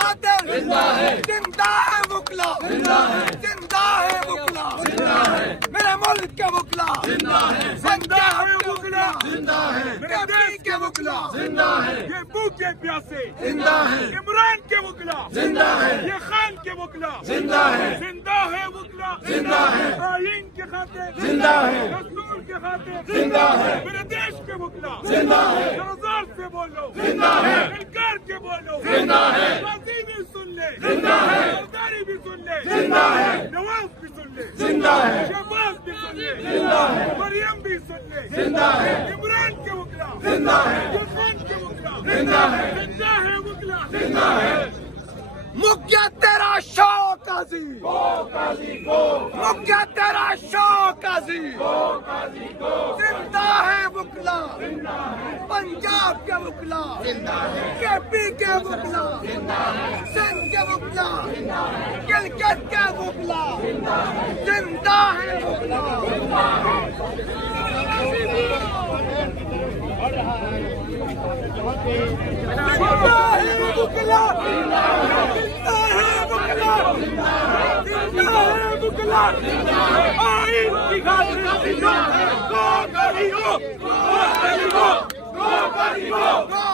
خاطر زندہ ہے وکلا، زندہ ہے وکلا، میرے ملک کے وکلا زندہ ہے وکلا، میرے دیش کے وکلا زندہ ہے، یہ بھوکے پیاسے زندہ ہے، عمران کے وکلا زندہ ہے، یہ خان کے وکلا زندہ ہے وکلا زندہ ہے، آئین کے خاطر زندہ ہے، دستور کے خاطر زندہ ہے، میرے دیش کے وکلا زندہ ہے، زور سے بولو زندہ ہے، انکار کے بولو زندہ ہے، غازی بھی سن لے زندہ ہے، سرداری بھی سن لے زندہ ہے، نواز بھی سن لے زندہ ہے، شہباز بھی سن لے زندہ ہے، مریم بھی سن لے زندہ ہے، عمران کے وکلا زندہ ہے، خان کے وکلا زندہ ہے وکلا زندہ ہے، مکیا تیرا شوق قاضی مکیا تیرا شوق قاضی زندہ ہے وکلا، پنجاب کے وکلا کے پی کے وکلا، سندھ کے وکلا، گلگت کے وکلا زندہ ہے وکلا، آئین کی خاطر زندہ ہے، گو قاضی گو، گو قاضی گو، گو قاضی گو،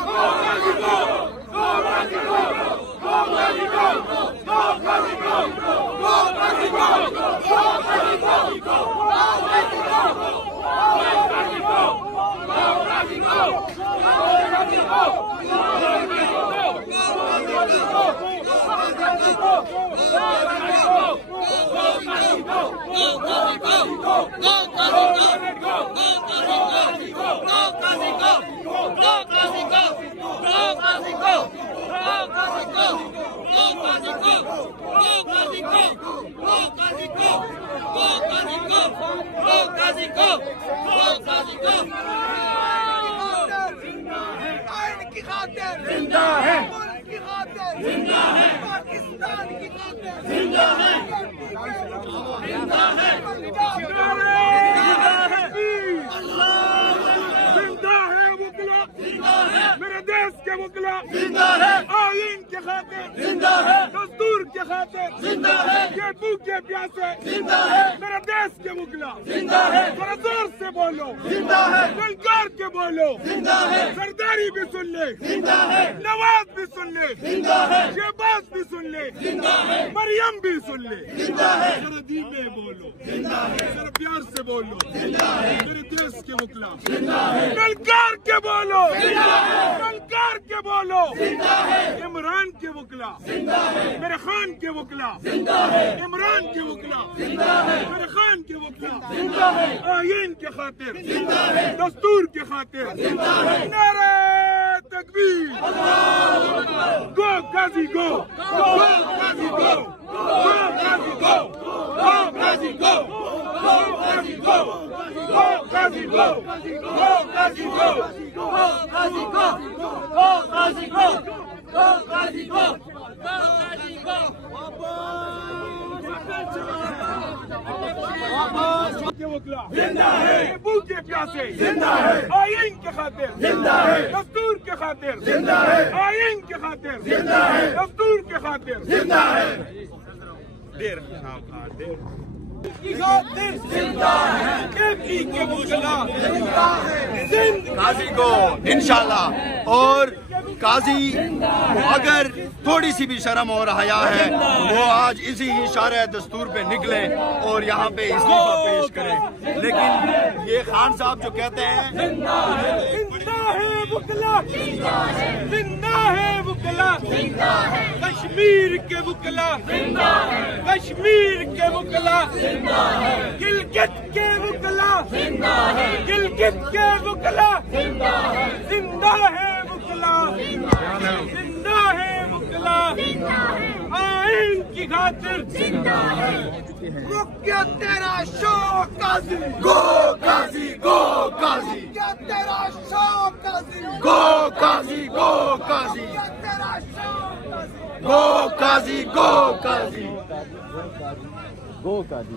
گو قاضی گو، گو قاضی گو، گو قاضی گو، گو قاضی گو، گو قاضی گو، گو قاضی گو، گو قاضی گو، آئین کی خاطر زندہ ہے، ملک کی خاطر زندہ ہے، پاکستان کی خاطر زندہ ہے، زندہ ہے، زندہ ہے وکلا، میرے دیش کے وکلا زندہ ہے، آئین کے خاطر زندہ ہے، دستور کے خاطر زندہ ہے، یہ بھوکے پیاسے زندہ ہے، میرے دیش کے وکلا زندہ ہے، ذرا زور سے بولو زندہ ہے، گلکار کے بولو زندہ ہے، سرداری بھی سن لے زندہ ہے، نواز بھی سن لے زندہ ہے، شہباز بھی سن لے زندہ ہے، مریم بھی سن لے زندہ ہے، ذرا دھیمے بولو زندہ ہے، ذرا پیار سے بولو زندہ ہے، میرے دیش کے وکلا زندہ ہے، گلکار کے بولو زندہ ہے، گلکار کے بولو زندہ ہے، عمران کے وکلا زندہ ہے، میرے خان کے وکلا زندہ ہے، عمران کے وکلا زندہ ہے، میرے خان کے وکلا زندہ ہے، آئین کے خاطر زندہ ہے، دستور کے خاطر زندہ ہے، نعرہ تکبیر، گو قاضی گو، گو قاضی گو، گو قاضی گو، گو قاضی گو، گو قاضی گو، گو قاضی گو، گو قاضی گو، گو قاضی گو، گو قاضی گو، گو قاضی گو، گو قاضی گو، زندہ ہے، بھوکے پیاسے زندہ ہے، آئین کے خاطر زندہ ہے، دستور کے خاطر زندہ ہے، آئین کے خاطر زندہ ہے، دستور کے خاطر زندہ ہے، دیر کی خاطر زندہ ہے، کے پی کے وکلا زندہ ہے، قاضی کو انشاءاللہ، اور قاضی اگر تھوڑی سی بھی شرم اور حیا ہے وہ آج اسی اشارہ دستور پہ نکلے اور یہاں پہ استعفا پیش کریں، لیکن یہ خان صاحب جو کہتے ہیں زندہ ہے وکلا، زندہ ہے وکلا، کشمیر کے وکلا زندہ ہے، کشمیر کے وکلا زندہ ہے، گلگت کے وکلا زندہ ہے، گلگت کے وکلا زندہ ہے، زندہ ہے وکلا، زندہ ہے وکلا، آئین کی خاطر زندہ ہے، مکیا تیرا شوق قاضی، گو قاضی گو قاضی، مکیا تیرا شوق قاضی، گو قاضی گو قاضی، مکیا تیرا شوق قاضی، گو قاضی گو قاضی، گو قاضی۔